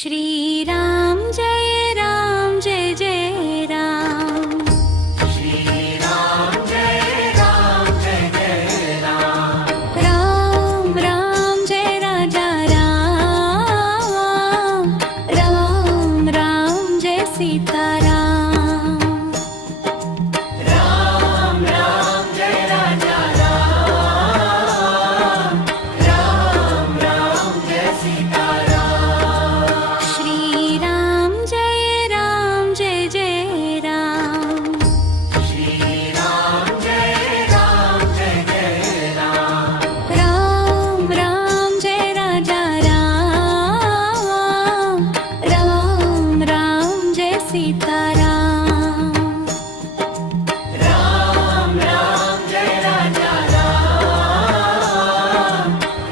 Shri Ram Jai Jai Ram. Shri Ram Jai Jai Ram. Ram Ram Jai Raja Ram. Ram Ram Jai Sita Ram. Ram Ram Jai Raja Ram. Ram Ram Jai Sita Ram. Shri Ram Jai Jai Ram. Shri Ram Jai Jai Ram. Ram Ram Jai Raja Ram. Ram Ram Jai Sita Ram. Ram Ram Jai Raja Ram.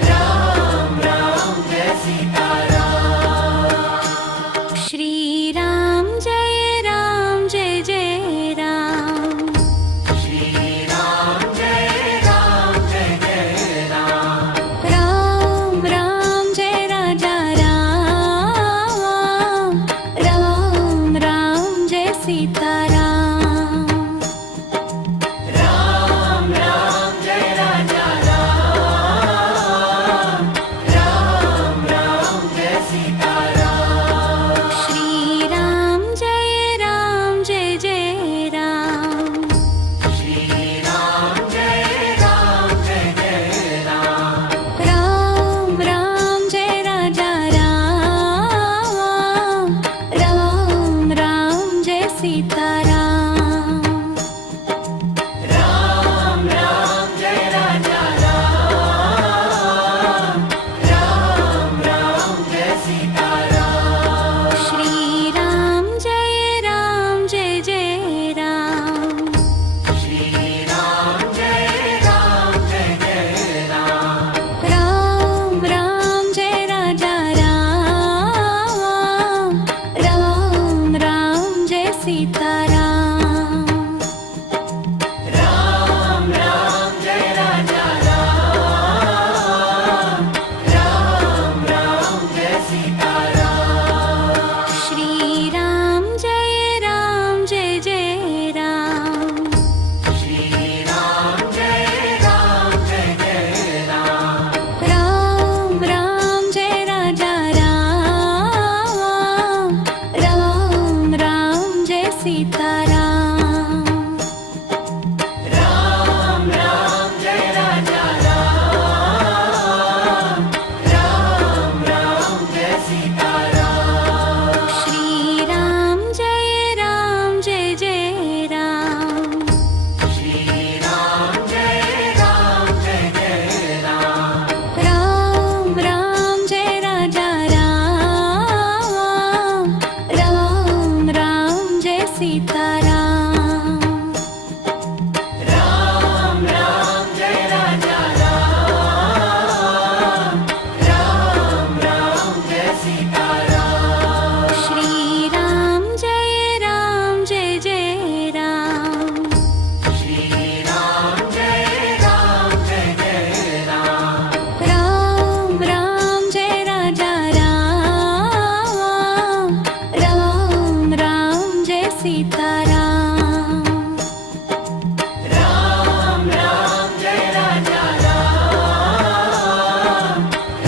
Ram Ram Jai Sita Ram. Shri Ram Jai Jai Ram. Shri Ram Jai Jai Ram. Ram Ram Jai Raja Ram. Ram Ram Jai Sita Ram. Ram Ram Jai Raja Ram. Ram Ram Jai Sita Ram. Shri Ram Jai Jai Ram. Shri Ram Jai Jai Ram. Ram Ram Jai Raja Ram. Ram Ram Jai Sita Ram. Ram Ram Jai Raja Ram. Ram Ram Jai Sita Ram. Shri Ram Jai Jai Ram. Shri Ram Jai Ram. Ram Ram Jai Raja Ram. Ram Ram Jai Sita Ram. Ram Ram Jai Raja Ram. Ram Ram Jai Sita Ram. Shri Ram Jai Jai Ram. Shri Ram Jai Ram. Ram Ram Jai Raja Ram. Ram Ram Jai Sita Ram. Ram Ram Jai Raja Ram. Ram Ram Jai Sita Ram. Shri Ram Jai Jai Ram. Shri Ram Jai Ram. Ram Ram Jai Raja Ram. Ram Ram Jai Sita Ram. Ram Ram Jai Raja Ram. Ram Ram Jai Sita Ram. Shri Ram Jai Jai Ram. Shri Ram Jai Ram. Ram Ram Jai Raja Ram. Ram Ram Jai Sita Ram. Ram Ram Jai Raja Ram.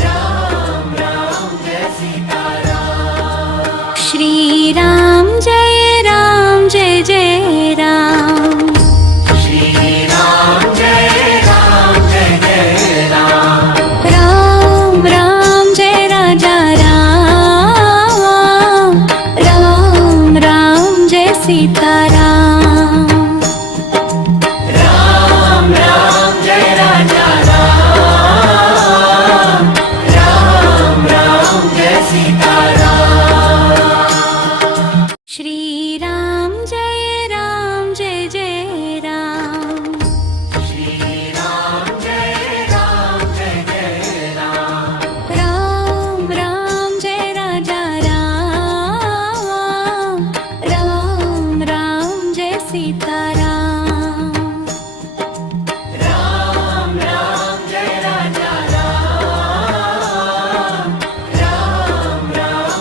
Ram Ram Jai Sita Ram. Shri Ram Jai Jai Ram. Shri Ram Jai Ram. Ram Ram Jai Raja Ram. Ram Ram Jai Sita Ram. Ram Ram Jai Raja Ram. Ram Ram Jai Sita Ram. Shri Ram Jai Jai Ram. Shri Ram Jai Ram. Ram Ram Jai Raja Ram. Ram Ram Jai Sita Ram. Ram Ram Jai Raja Ram. Ram Ram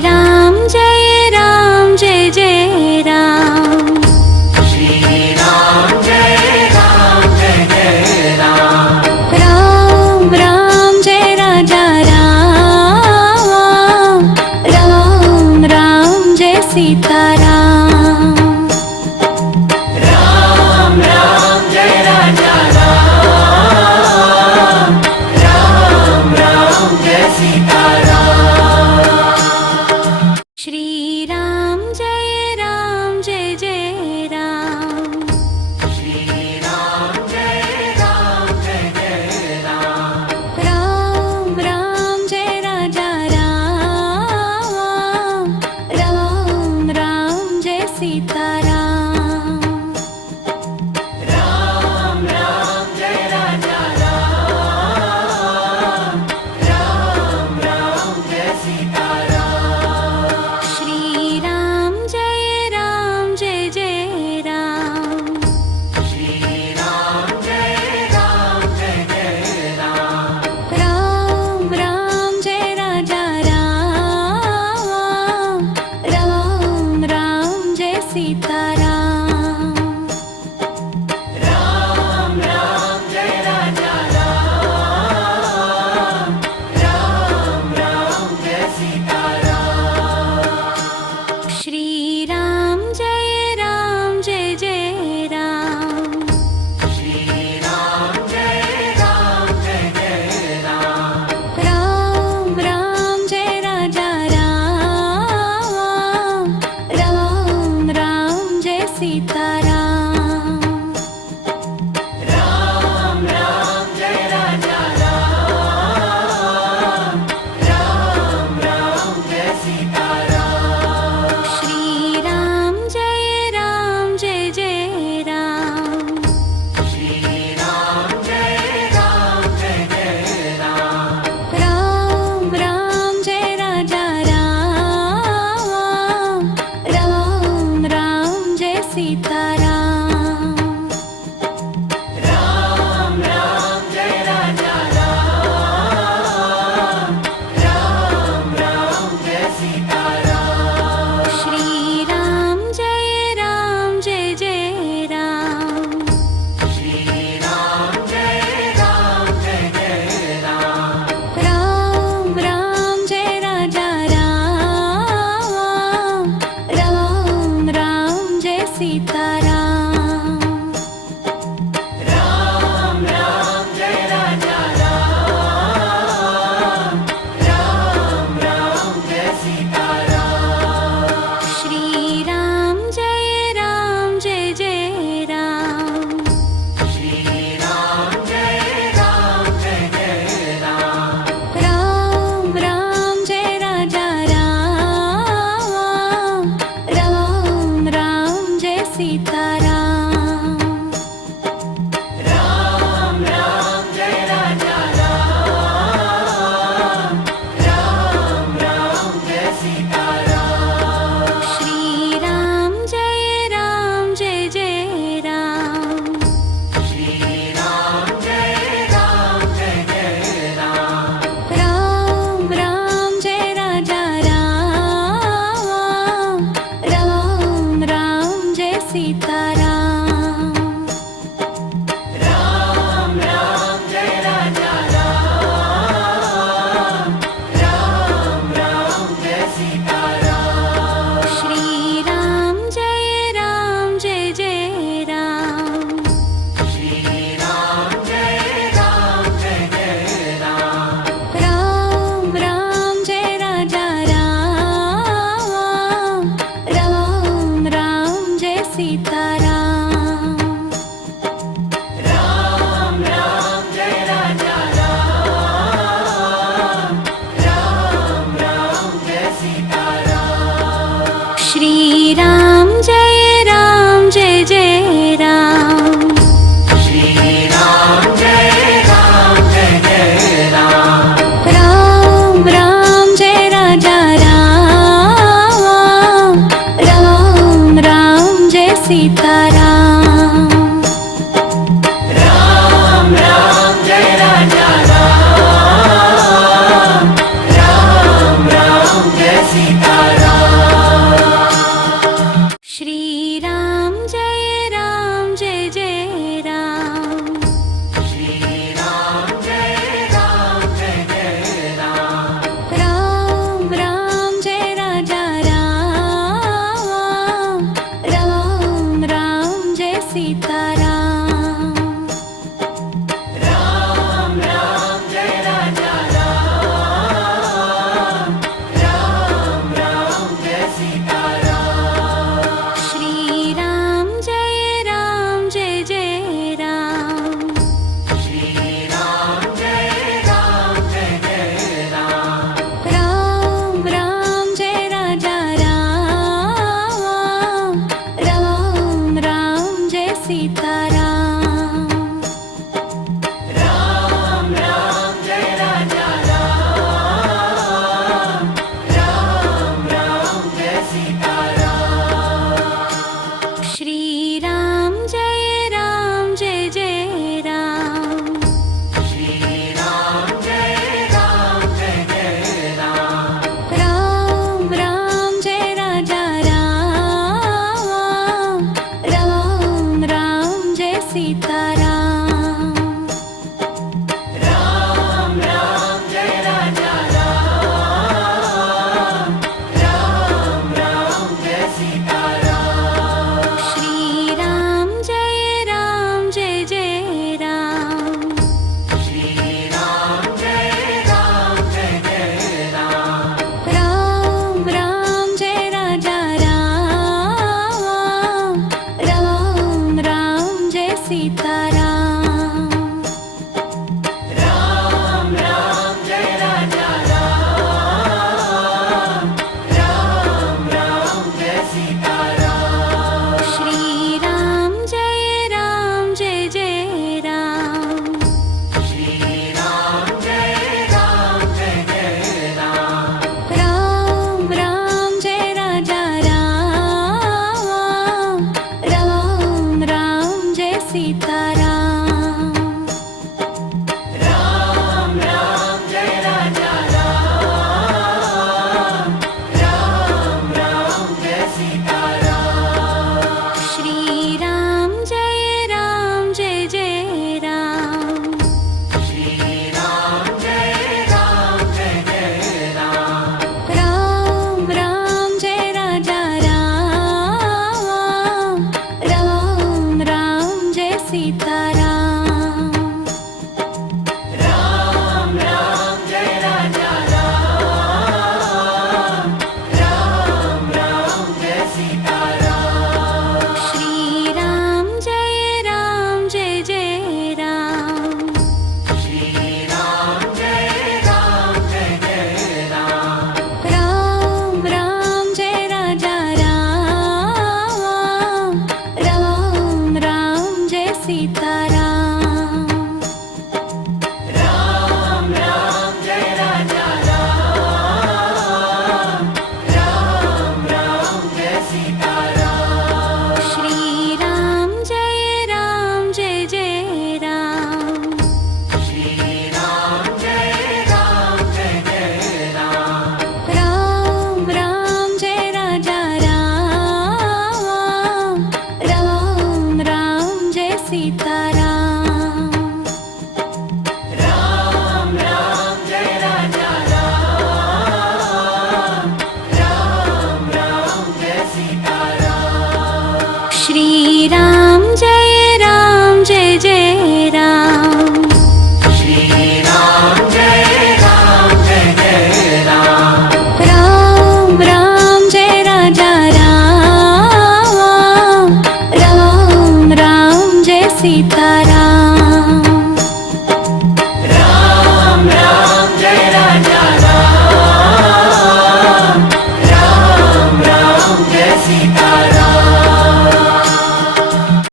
Ram